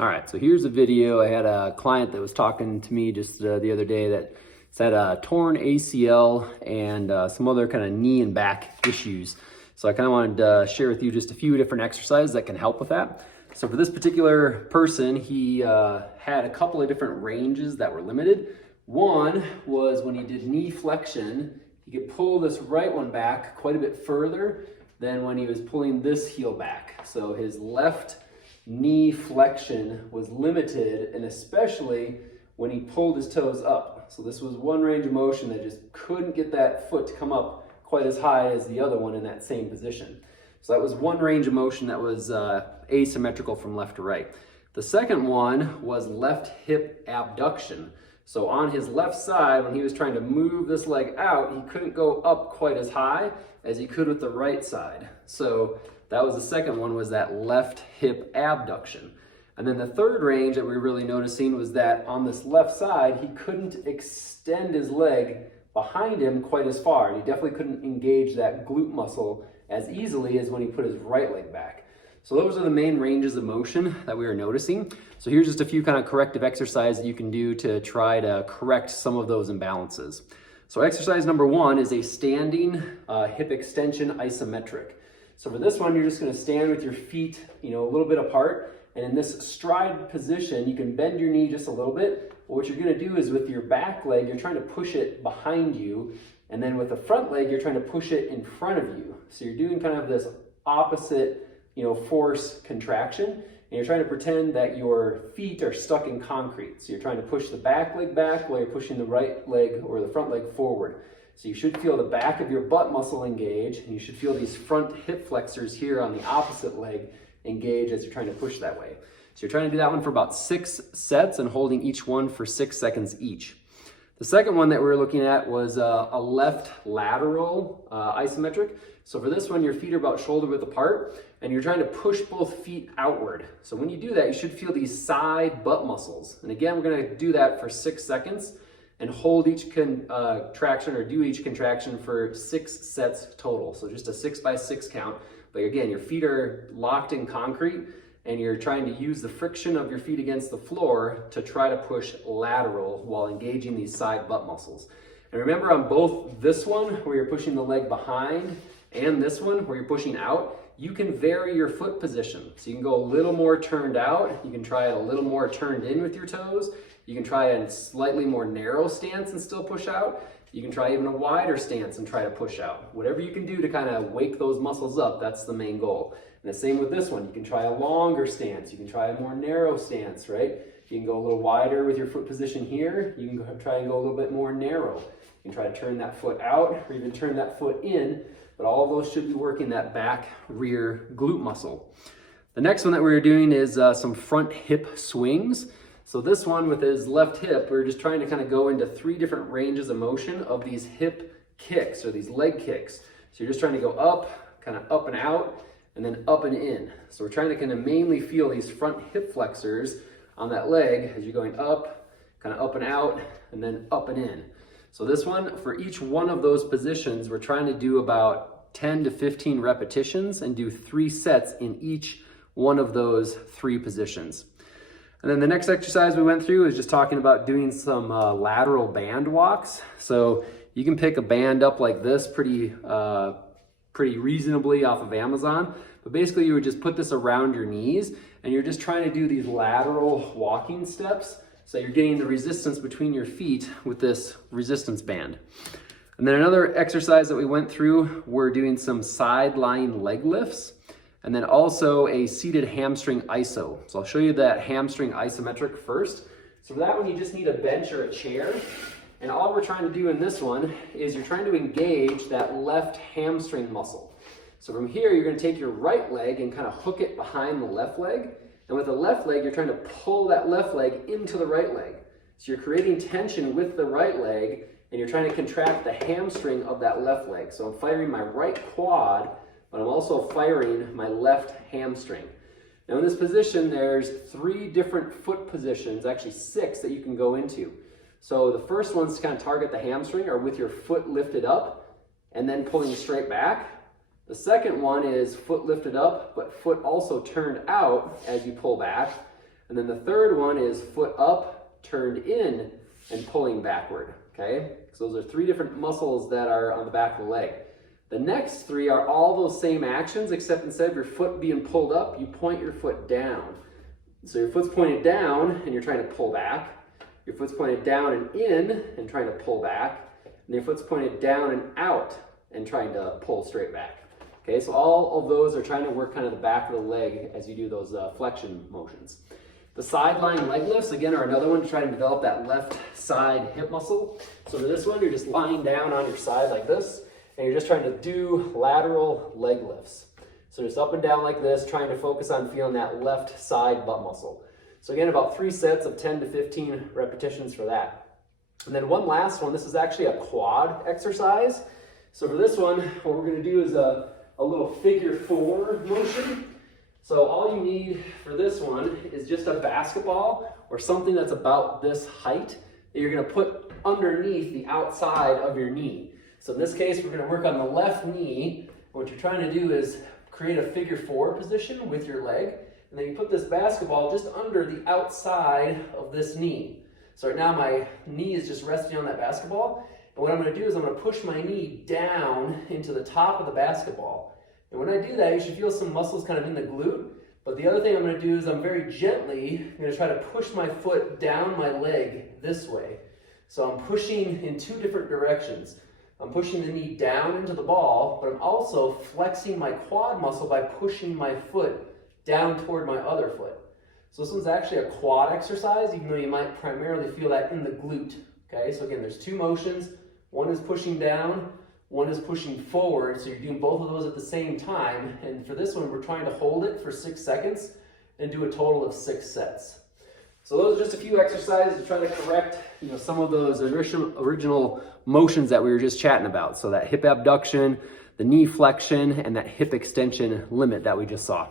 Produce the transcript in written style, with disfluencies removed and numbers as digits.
All right, so here's a video. I had a client that was talking to me just the other day that had a torn ACL and some other kind of knee and back issues. So I kind of wanted to share with you just a few different exercises that can help with that. So for this particular person, he had a couple of different ranges that were limited. One was when he did knee flexion, he could pull this right one back quite a bit further than when he was pulling this heel back. So his left knee flexion was limited, and especially when he pulled his toes up. So this was one range of motion that just couldn't get that foot to come up quite as high as the other one in that same position. So that was one range of motion that was asymmetrical from left to right. The second one was left hip abduction. So on his left side, when he was trying to move this leg out, he couldn't go up quite as high as he could with the right side. So that was the second one, was that left hip abduction. And then the third range that we were really noticing was that on this left side, he couldn't extend his leg behind him quite as far. And he definitely couldn't engage that glute muscle as easily as when he put his right leg back. So those are the main ranges of motion that we were noticing. So here's just a few kind of corrective exercises that you can do to try to correct some of those imbalances. So exercise number one is a standing hip extension isometric. So for this one, you're just going to stand with your feet, a little bit apart. And in this stride position, you can bend your knee just a little bit. But what you're going to do is with your back leg, you're trying to push it behind you. And then with the front leg, you're trying to push it in front of you. So you're doing kind of this opposite, force contraction. And you're trying to pretend that your feet are stuck in concrete. So you're trying to push the back leg back while you're pushing the right leg or the front leg forward. So you should feel the back of your butt muscle engage, and you should feel these front hip flexors here on the opposite leg engage as you're trying to push that way. So you're trying to do that one for about 6 sets and holding each one for 6 seconds each. The second one that we were looking at was a left lateral isometric. So for this one, your feet are about shoulder width apart, and you're trying to push both feet outward. So when you do that, you should feel these side butt muscles. And again, we're going to do that for 6 seconds. And hold each contraction, or do each contraction for 6 sets total. So just a 6 by 6 count. But again, your feet are locked in concrete, and you're trying to use the friction of your feet against the floor to try to push lateral while engaging these side butt muscles. And remember, on both this one where you're pushing the leg behind and this one where you're pushing out, you can vary your foot position. So you can go a little more turned out. You can try it a little more turned in with your toes. You can try a slightly more narrow stance and still push out. You can try even a wider stance and try to push out. Whatever you can do to kind of wake those muscles up, that's the main goal. And the same with this one. You can try a longer stance. You can try a more narrow stance, right? You can go a little wider with your foot position here. You can try and go a little bit more narrow. You can try to turn that foot out or even turn that foot in, but all of those should be working that back rear glute muscle. The next one that we're doing is some front hip swings. So this one with his left hip, we're just trying to kind of go into 3 different ranges of motion of these hip kicks or these leg kicks. So you're just trying to go up, kind of up and out, and then up and in. So we're trying to kind of mainly feel these front hip flexors on that leg as you're going up, kind of up and out, and then up and in. So this one, for each one of those positions, we're trying to do about 10 to 15 repetitions and do 3 sets in each one of those 3 positions. And then the next exercise we went through is just talking about doing some lateral band walks. So you can pick a band up like this pretty reasonably off of Amazon. But basically you would just put this around your knees, and you're just trying to do these lateral walking steps. So you're getting the resistance between your feet with this resistance band. And then another exercise that we went through, we're doing some side lying leg lifts. And then also a seated hamstring iso. So I'll show you that hamstring isometric first. So for that one, you just need a bench or a chair. And all we're trying to do in this one is you're trying to engage that left hamstring muscle. So from here, you're going to take your right leg and kind of hook it behind the left leg. And with the left leg, you're trying to pull that left leg into the right leg. So you're creating tension with the right leg, and you're trying to contract the hamstring of that left leg. So I'm firing my right quad, but I'm also firing my left hamstring. Now in this position, there's 3 different foot positions, actually 6 that you can go into. So the first one's to kind of target the hamstring, or with your foot lifted up and then pulling straight back. The second one is foot lifted up, but foot also turned out as you pull back. And then the third one is foot up, turned in, and pulling backward, okay? So those are 3 different muscles that are on the back of the leg. The next 3 are all those same actions, except instead of your foot being pulled up, you point your foot down. So your foot's pointed down and you're trying to pull back. Your foot's pointed down and in and trying to pull back. And your foot's pointed down and out and trying to pull straight back. Okay, so all of those are trying to work kind of the back of the leg as you do those flexion motions. The sideline leg lifts, again, are another one to try to develop that left side hip muscle. So for this one, you're just lying down on your side like this, and you're just trying to do lateral leg lifts. So just up and down like this, trying to focus on feeling that left side butt muscle. So again, about 3 sets of 10 to 15 repetitions for that. And then one last one, this is actually a quad exercise. So for this one, what we're gonna do is a little figure 4 motion. So all you need for this one is just a basketball or something that's about this height that you're gonna put underneath the outside of your knee. So in this case, we're gonna work on the left knee. What you're trying to do is create a figure 4 position with your leg, and then you put this basketball just under the outside of this knee. So right now my knee is just resting on that basketball, and what I'm gonna do is I'm gonna push my knee down into the top of the basketball. And when I do that, you should feel some muscles kind of in the glute. But the other thing I'm going to do is I'm very gently going to try to push my foot down my leg this way. So I'm pushing in 2 different directions. I'm pushing the knee down into the ball, but I'm also flexing my quad muscle by pushing my foot down toward my other foot. So this one's actually a quad exercise, even though you might primarily feel that in the glute. Okay, so again, there's 2 motions. One is pushing down. One is pushing forward, so you're doing both of those at the same time. And for this one, we're trying to hold it for 6 seconds and do a total of 6 sets. So those are just a few exercises to try to correct, some of those original motions that we were just chatting about. So that hip abduction, the knee flexion, and that hip extension limit that we just saw.